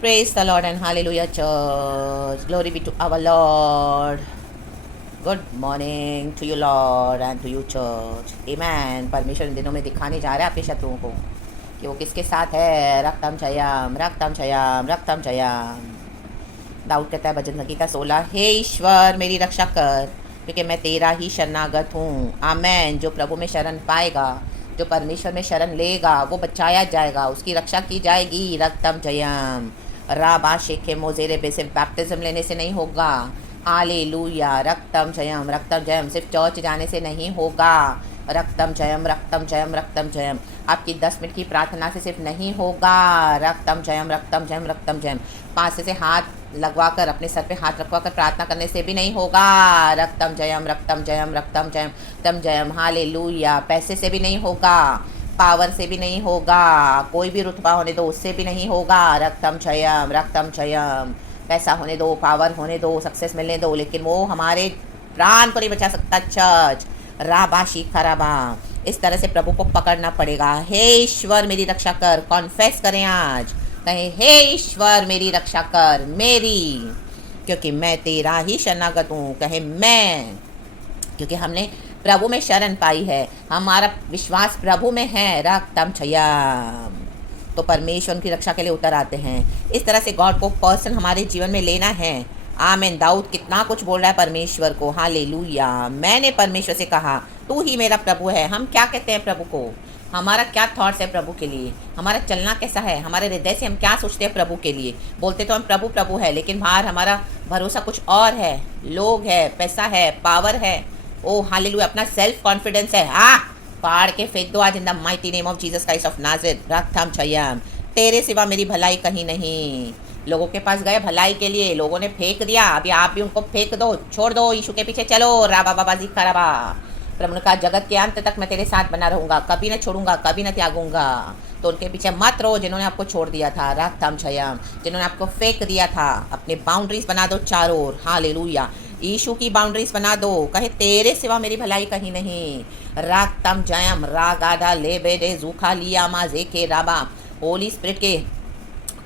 Praise the Lord and hallelujah, church. Glory be to our Lord. Good morning to you, Lord, and to you, church. Amen. परमेश्वर इन दिनों में दिखाने जा रहा है अपने शत्रुओं को कि वो किसके साथ है। रक्तम जयम, रक्तम जयम, रक्तम जयम। दाऊद कहता है भजन संगीता 16, हे ईश्वर मेरी रक्षा कर, क्योंकि मैं तेरा ही शरणागत हूँ। आमेन। जो प्रभु में शरण पाएगा, जो परमेश्वर में शरण लेगा, वो बचाया जाएगा, उसकी रक्षा की जाएगी। रक्तम जयम। राबा शेखे मोजेरे बे सिर्फ बैप्टिज्म लेने से नहीं होगा। हालेलुया। रक्तम जयम, रक्तम जयम सिर्फ चर्च जाने से नहीं होगा। रक्तम जयम, रक्तम जयम, रक्तम जयम आपकी 10 मिनट की प्रार्थना से सिर्फ नहीं होगा। रक्तम जयम, रक्तम जयम, रक्तम जयम 5 से हाथ लगवा कर, अपने सर पे हाथ रखवा कर प्रार्थना करने से भी नहीं होगा। रक्तम जयम, रक्तम जयम, रक्तम जयम, रक्तम जयम। हालेलुया। पैसे से भी नहीं होगा, पावर से भी नहीं होगा, कोई भी रुतबा होने दो उससे भी नहीं होगा। रक्तम जयम, रक्तम जयम। पैसा होने दो, पावर होने दो, सक्सेस मिलने दो, लेकिन वो हमारे प्राण को नहीं बचा सकता। चर्च राबा शिखराबा। इस तरह से प्रभु को पकड़ना पड़ेगा। हे ईश्वर मेरी रक्षा कर। कॉन्फेस करें आज, कहें हे ईश्वर मेरी रक्षा कर, मेरी, क्योंकि मैं तेरा ही शरणागत हूँ। कहें मैं, क्योंकि हमने प्रभु में शरण पाई है, हमारा विश्वास प्रभु में है। रक्तम छयम। तो परमेश्वर उनकी रक्षा के लिए उतर आते हैं। इस तरह से गॉड को पर्सन हमारे जीवन में लेना है। आमीन। दाऊद कितना कुछ बोल रहा है परमेश्वर को। हालेलुया। मैंने परमेश्वर से कहा तू ही मेरा प्रभु है। हम क्या कहते हैं प्रभु को, हमारा क्या थॉट्स है प्रभु के लिए, हमारा चलना कैसा है, हमारे हृदय से हम क्या सोचते हैं प्रभु के लिए। बोलते तो हम प्रभु प्रभु है, लेकिन बाहर हमारा भरोसा कुछ और है। लोग है, पैसा है, पावर है। Oh hallelujah. अपना सेल्फ कॉन्फिडेंस है। फाड़ के फेंक दो आज in the mighty name of Jesus Christ of Nazareth. रक्तम छयम। तेरे सिवा मेरी भलाई कहीं नहीं। लोगों के पास गए भलाई के लिए, लोगों ने फेंक दिया, अभी आप भी उनको फेंक दो, छोड़ दो, यीशु के पीछे चलो। राबा बाबा जी खराबा। प्रभु ने कहा जगत के अंत तक मैं तेरे साथ बना रहूंगा, कभी न छोड़ूंगा, कभी न त्यागूंगा। तो उनके पीछे मत रहो जिन्होंने आपको छोड़ दिया था। रक्तम छयम। जिन्होंने आपको फेंक दिया था, अपने बाउंड्रीज बना दो चारों ओर। हालेलुया। यीशु की बाउंड्रीज बना दो। कहे तेरे सिवा मेरी भलाई कहीं नहीं। रक्तम जयम। रागादा लेबेडे जूखा लिया माजे के राबा। होली स्पिरिट के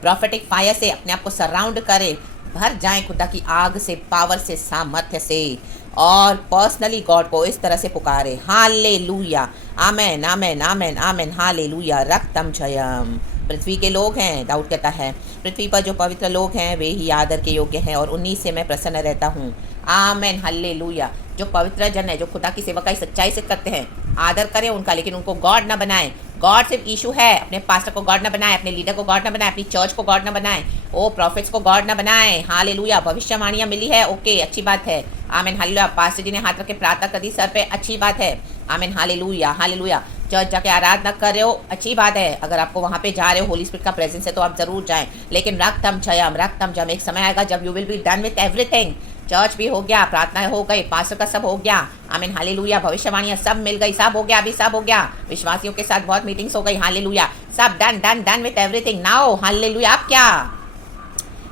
प्रॉफिटिक फायर से अपने आप को सराउंड करें, भर जाएं खुदा की आग से, पावर से, सामर्थ्य से, और पर्सनली गॉड को इस तरह से पुकारे। हालेलुया। आमेन, आमेन, आमेन, आमेन। हालेलुया। रक्तम जयम। पृथ्वी के लोग हैं, दाऊद कहता है पृथ्वी पर जो पवित्र लोग हैं वे ही आदर के योग्य हैं, और उन्हीं से मैं प्रसन्न रहता हूँ। आमेन। हालेलुया। जो पवित्र जन है, जो खुदा की सेवा का सच्चाई से करते हैं, आदर करें उनका, लेकिन उनको गॉड ना बनाएं। गॉड सिर्फ यीशु है। अपने पास्टर को गॉड ना बनाए, अपने लीडर को गॉड ना बनाए, अपनी चर्च को गॉड ना बनाए, ओ प्रॉफिट्स को गॉड ना बनाए। हालेलुया। भविष्यवाणियाँ मिली है, ओके, अच्छी बात है। आमीन। हालेलुया। पास्टर जी ने हाथ रख के प्रार्थना कर दी सर पे, अच्छी बात है। आमीन। हालेलुया। हालेलुया। चर्च जाके आराधना कर रहे हो, अच्छी बात है। अगर आपको वहाँ पे जा रहे हो, होली स्पिरिट का प्रेजेंस है, तो आप जरूर जाएं। लेकिन रक्तम जयम, रक्तम जयम। एक समय आएगा जब you will be done with everything. Church भी हो गया, प्रार्थना हो गई, पास्टर का सब हो गया। आमीन। हालेलुया। भविष्यवाणियाँ सब मिल गई, सब हो गया, अभी सब हो गया। विश्वासियों के साथ बहुत मीटिंग्स हो गई। हालेलुया। सब done done done with everything now. Hallelujah. अब क्या,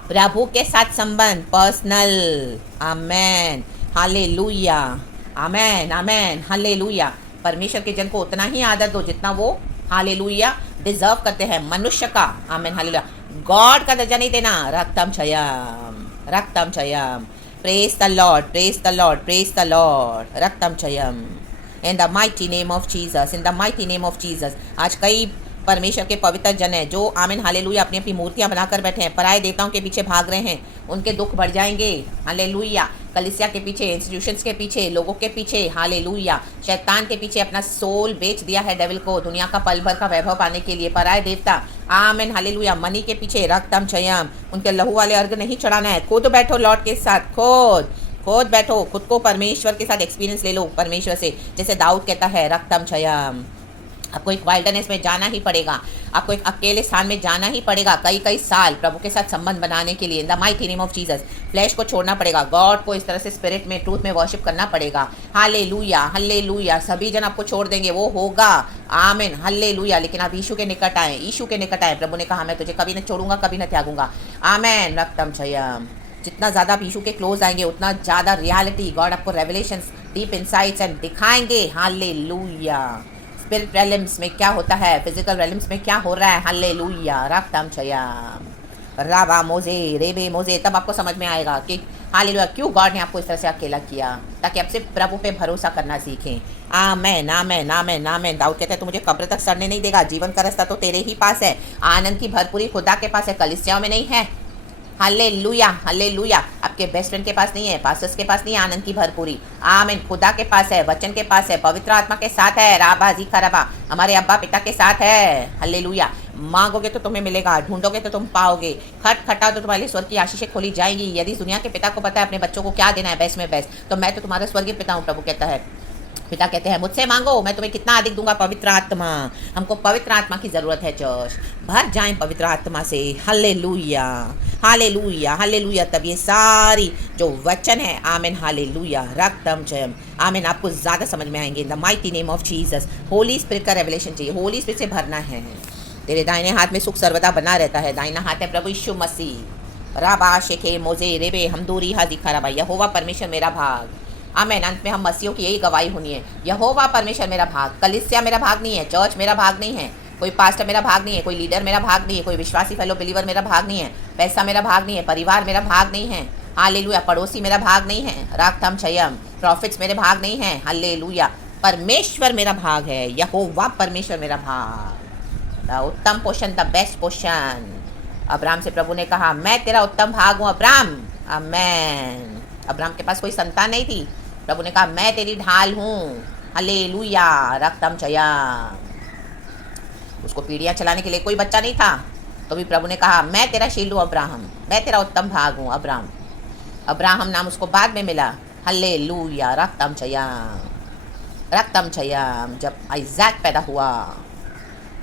प्रभु के साथ संबंध पर्सनल। आमेन। हालेलुया। आमेन, आमेन। हालेलुया। परमेश्वर के जन को उतना ही आदर दो जितना वो हालेलुया डिजर्व करते हैं, मनुष्य का। आमेन। हालेलुया। गॉड का दर्जा नहीं देना। रक्तम छयम, रक्तम छयम। Praise the Lord, praise the Lord, praise the Lord. रक्तम छयम। In the mighty name of Jesus, in the mighty name of Jesus. आज कई परमेश्वर के पवित्र जन हैं जो आमीन हालेलुया अपनी अपनी मूर्तियां बनाकर बैठे हैं, पराये देवताओं के पीछे भाग रहे हैं। उनके दुख बढ़ जाएंगे। हालेलुया। कलीसिया के पीछे, इंस्टीट्यूशंस के पीछे, लोगों के पीछे, हालेलुया, शैतान के पीछे अपना सोल बेच दिया है डेविल को, दुनिया का पल भर का वैभव पाने के लिए। पराये देवता। आमीन हालेलुया। मनी के पीछे। रक्तम छयम। उनके लहू वाले अर्घ नहीं चढ़ाना है। खुद बैठो लॉर्ड के साथ, खुद बैठो, खुद को परमेश्वर के साथ एक्सपीरियंस ले लो परमेश्वर से। जैसे दाऊद कहता है रक्तम छयम। आपको एक वाइल्डनेस में जाना ही पड़ेगा, आपको एक अकेले स्थान में जाना ही पड़ेगा, कई कई साल प्रभु के साथ संबंध बनाने के लिए। इन the mighty name of Jesus. Flash को छोड़ना पड़ेगा, गॉड को इस तरह से स्पिरिट में, ट्रूथ में वर्शिप करना पड़ेगा। हालेलुया। हालेलुया। सभी जन आपको छोड़ देंगे, वो होगा। आमीन। हालेलुया। लेकिन आप यीशु के निकट आए, यीशु के निकट आए। प्रभु ने कहा मैं तुझे कभी न छोड़ूंगा, कभी न त्यागूंगा। आमीन। रक्तम छयम। जितना ज़्यादा आप यीशु के क्लोज आएंगे, उतना ज़्यादा रियलिटी गॉड आपको रेवलेशंस, डीप इंसाइट्स एंड दिखाएंगे। हालेलुया। स्पिरिट रेलिम्स में क्या होता है, फिजिकल रेलिम्स में क्या हो रहा है। हालेलुया। रक्तम छयम, राबा मोजे रेबे मोजे, तब आपको समझ में आएगा कि हालेलुया क्यों गॉड ने आपको इस तरह से अकेला किया, ताकि आप सिर्फ प्रभु पे भरोसा करना सीखें। आमेन आमेन आमेन आमेन। दाऊद कहते हैं तू मुझे कब्र तक सड़ने नहीं देगा, जीवन का रास्ता तो तेरे ही पास है, आनंद की भरपूरी खुदा के पास है, कलीसियाओं में नहीं है। Hallelujah hallelujah. आपके बेस्ट फ्रेंड के पास नहीं है, पास्टर्स के पास नहीं है आनंद की भरपूरी। आमीन। खुदा के पास है, वचन के पास है, पवित्र आत्मा के साथ है, राबा जी खराबा हमारे अब्बा पिता के साथ है। हालेलुया। मांगोगे तो तुम्हें मिलेगा, ढूंढोगे तो तुम पाओगे, खटखटाओ तो तुम्हारे लिए स्वर्ग की आशीषें खोली जाएंगी। यदि दुनिया के पिता को पता है अपने बच्चों को क्या देना है बेस्ट में बेस्ट, तो मैं तो तुम्हारा स्वर्गीय पिता हूँ। प्रभु कहता है, पिता कहते हैं मुझसे मांगो मैं तुम्हें कितना अधिक दूंगा, पवित्र आत्मा। हमको पवित्र आत्मा की ज़रूरत है चर्च, भर जाएं पवित्र आत्मा से। Hallelujah hallelujah hallelujah. तब ये सारी जो वचन है, आमीन हालेलुया, रक्तम जयम, आमीन, आपको ज़्यादा समझ में आएंगे। इन the mighty name of Jesus. Holi spirit का रेवलेशन चाहिए, होली स्पिरिट से भरना है। तेरे दाहिने हाथ में सुख सर्वदा बना रहता है, दाहिना हाथ है प्रभु यीशु मसीह। राबा शेखे मोजे रेबे हमदूरी हाजी खराबा, यहोवा परमेश्वर मेरा भाग। आमीन। अंत में हम मसीहों की यही गवाही होनी है, यहोवा परमेश्वर मेरा भाग। कलीसिया मेरा भाग नहीं है, चर्च मेरा भाग नहीं है, कोई पास्टर मेरा भाग नहीं है, कोई लीडर मेरा भाग नहीं है, कोई विश्वासी फेलो बिलीवर मेरा भाग नहीं है, पैसा मेरा भाग नहीं है, परिवार मेरा भाग नहीं है। हालेलुया। पड़ोसी मेरा भाग नहीं है, रागथम छयम, प्रॉफिट्स मेरे भाग नहीं है। हालेलुया। परमेश्वर मेरा भाग है, यहोवा परमेश्वर मेरा भाग। द उत्तम पोषण, द बेस्ट पोषण। अब्राहम से प्रभु ने कहा मैं तेरा उत्तम भाग हूँ अब्राहम। आमेन। अब्राहम के पास कोई संतान नहीं थी, प्रभु ने कहा मैं तेरी ढाल हूँ। हालेलुया। रक्तम चया। उसको पीढ़ियाँ चलाने के लिए कोई बच्चा नहीं था, तो भी प्रभु ने कहा मैं तेरा शील्ड हूँ अब्राहम, मैं तेरा उत्तम भाग हूँ अब्राहम। अब्राहम नाम उसको बाद में मिला। हालेलुया। रक्तम चया रक्तम चया। जब आइजैक पैदा हुआ,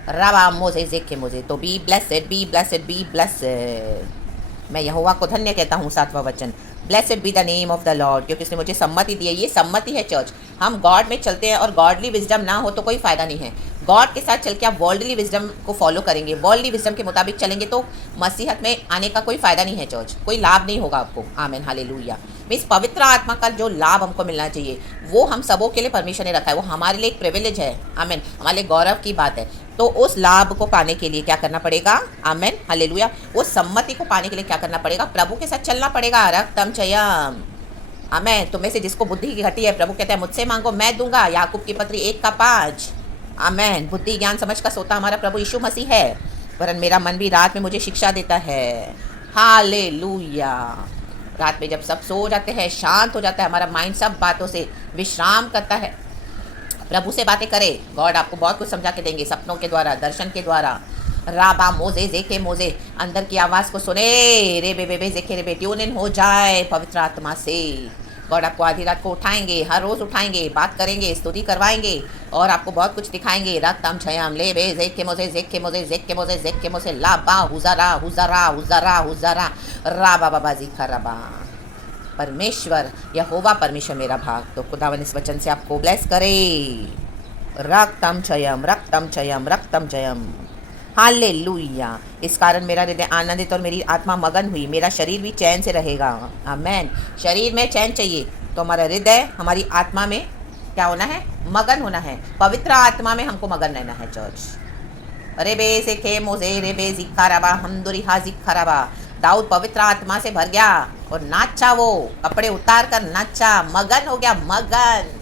रबा मोजे जेके मोजे, तो be blessed be blessed be blessed. मैं यहोवा को धन्य कहता हूँ, 7वां वचन। Blessed be the name of the Lord, क्योंकि उसने मुझे सम्मति दी है। ये सम्मति है चर्च, हम गॉड में चलते हैं और गॉडली विजडम ना हो तो कोई फ़ायदा नहीं है। गॉड के साथ चल के आप वर्ल्डली विजडम को फॉलो करेंगे, वर्ल्डली विजडम के मुताबिक चलेंगे तो मसीहत में आने का कोई फ़ायदा नहीं है चर्च, कोई लाभ नहीं होगा आपको। आमीन हालेलुया। मीन्स पवित्र आत्मा का जो लाभ हमको मिलना चाहिए वो हम सबों के लिए परमेश्वर ने रखा है, वो हमारे लिए एक प्रिविलेज है। आमीन। हमारे लिए गौरव की बात है। तो उस लाभ को पाने के लिए क्या करना पड़ेगा? आमीन हालेलुया। वो सम्मति को पाने के लिए क्या करना पड़ेगा? प्रभु के साथ चलना पड़ेगा। रक्तम चयम। आमीन। तुम्हें से जिसको बुद्धि की घटी है, प्रभु कहते हैं मुझसे मांगो मैं दूंगा। याकूब की पत्री 1:5। आमीन। बुद्धि ज्ञान समझ का सोता हमारा प्रभु यीशु मसीह है, वरन मेरा मन भी रात में मुझे शिक्षा देता है। हालेलुया। रात में जब सब सो जाते हैं, शांत हो जाता है, हमारा माइंड सब बातों से विश्राम करता है, प्रभु से बातें करे, गॉड आपको बहुत कुछ समझा के देंगे, सपनों के द्वारा, दर्शन के द्वारा। राबा मोजे जेके मोजे, अंदर की आवाज़ को सुने, रे बे बे जेके रे बे, ट्यून इन हो जाए पवित्र आत्मा से। गॉड आपको आधी रात को उठाएंगे, हर रोज़ उठाएंगे, बात करेंगे, स्तुति करवाएंगे और आपको बहुत कुछ दिखाएंगे। रक्तम छयम ले बे जेके मोजे जेके मोजे जेके मोजे जेके मोजे, लाबा हुजारा हुजारा हुजारा हुजारा, राबा बाबा जी खराबा। परमेश्वर यहोवा परमेश्वर मेरा भाग। तो खुदावन इस वचन से आपको ब्लेस करे। रक्तम जयम रक्तम जयम रक्तम जयम। हालेलुया। इस कारण मेरा हृदय आनंदित और मेरी आत्मा मगन हुई, मेरा शरीर भी चैन से रहेगा। आमेन। शरीर में चैन चाहिए तो हमारा हृदय, हमारी आत्मा में क्या होना है? मगन होना है। पवित्र आत्मा में हमको मगन रहना है चर्च। अरे बे से खे मोजे रे बे जिखाराबा हमदुरी हाजी खराबा। दाऊद पवित्र आत्मा से भर गया और नाचा, वो कपड़े उतार कर नाचा, मगन हो गया, मगन।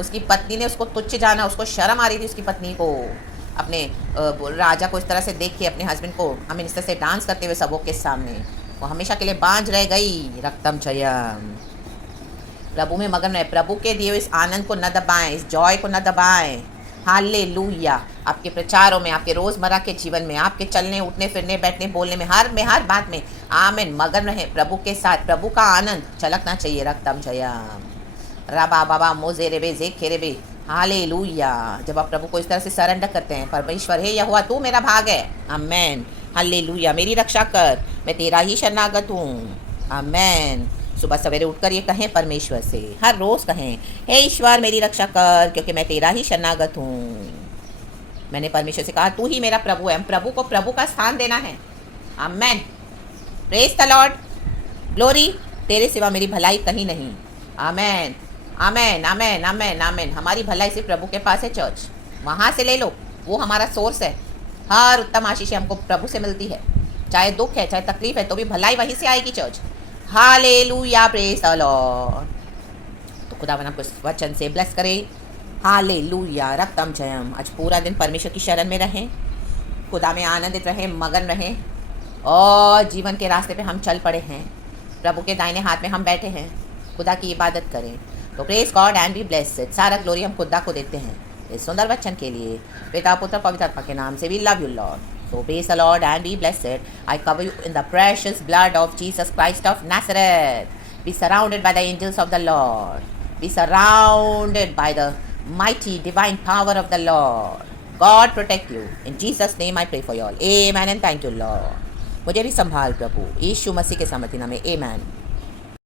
उसकी पत्नी ने उसको तुच्छ जाना, उसको शर्म आ रही थी उसकी पत्नी को, अपने राजा को इस तरह से देख के, अपने हस्बैंड को हमें इस तरह से डांस करते हुए सबों के सामने, वो हमेशा के लिए बांझ रह गई। रक्तम जयम। प्रभु में मगन रहे, प्रभु के दिए इस आनंद को न दबाएं, इस जॉय को न दबाएं। हालेलुया। आपके प्रचारों में, आपके रोज़मर्रा के जीवन में, आपके चलने उठने फिरने बैठने बोलने में, हर बात में आमीन मगन रहे प्रभु के साथ। प्रभु का आनंद छलकना चाहिए। रक्तम जयम। रबा बाबा मोजे रेबे जेखे रेबे। हालेलुया। जब आप प्रभु को इस तरह से सरेंडर करते हैं, परमेश्वर हे यहोवा तू मेरा भाग है। Amen hallelujah. मेरी रक्षा कर, मैं तेरा ही शरणागत हूँ। आमेन। सुबह सवेरे उठकर ये कहें परमेश्वर से, हर रोज़ कहें, हे ईश्वर मेरी रक्षा कर, क्योंकि मैं तेरा ही शरणागत हूँ। मैंने परमेश्वर से कहा तू ही मेरा प्रभु है, हम प्रभु को प्रभु का स्थान देना है। Amen. Praise the Lord. Glory. तेरे सिवा मेरी भलाई कहीं नहीं। आमेन आमेन आमेन आमेन आमेन। हमारी भलाई सिर्फ प्रभु के पास है चर्च, वहाँ से ले लो, वो हमारा सोर्स है। हर उत्तम आशीष हमको प्रभु से मिलती है। चाहे दुख है, चाहे तकलीफ है, तो भी भलाई वहीं से आएगी church. Hallelujah, praise the Lord. तो खुदावन आपको इस वचन से ब्लेस करे। हालेलुया, रक्तम जयम। आज पूरा दिन परमेश्वर की शरण में रहें, खुदा में आनंदित रहें, मगन रहें, और जीवन के रास्ते पे हम चल पड़े हैं, प्रभु के दाहिने हाथ में हम बैठे हैं, खुदा की इबादत करें। तो praise God and be blessed. सारा ग्लोरी हम खुदा को देते हैं इस सुंदर वचन के लिए, पिता पुत्र पवित्र आत्मा के नाम से। We love you Lord. So praise the Lord and be blessed. I cover you in the precious blood of Jesus Christ of Nazareth. Be surrounded by the angels of the Lord. Be surrounded by the mighty divine power of the Lord. God protect you. In Jesus' name I pray for you all. Amen and thank you Lord. मुझे भी संभाल प्रभु, यीशु मसीह के सामर्थ्य नाम में। Amen.